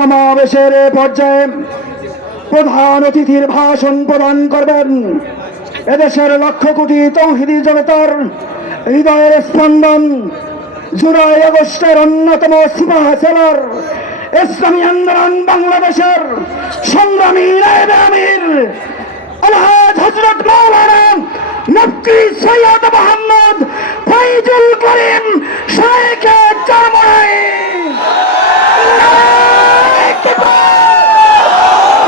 সমাবেশের পর্যায়ে প্রধান অতিথির ভাষণ প্রদান করবেন এদেশের লক্ষ কোটি তৌহিদি জনতার হৃদয়ের স্পন্দন জুলাই আগস্টের অন্যতম সিপাহ সেলার ইসলামী আন্দোলন বাংলাদেশের সংগ্রামী আমির আলহাজ হজরত মৌলানা নবকি সৈয়দ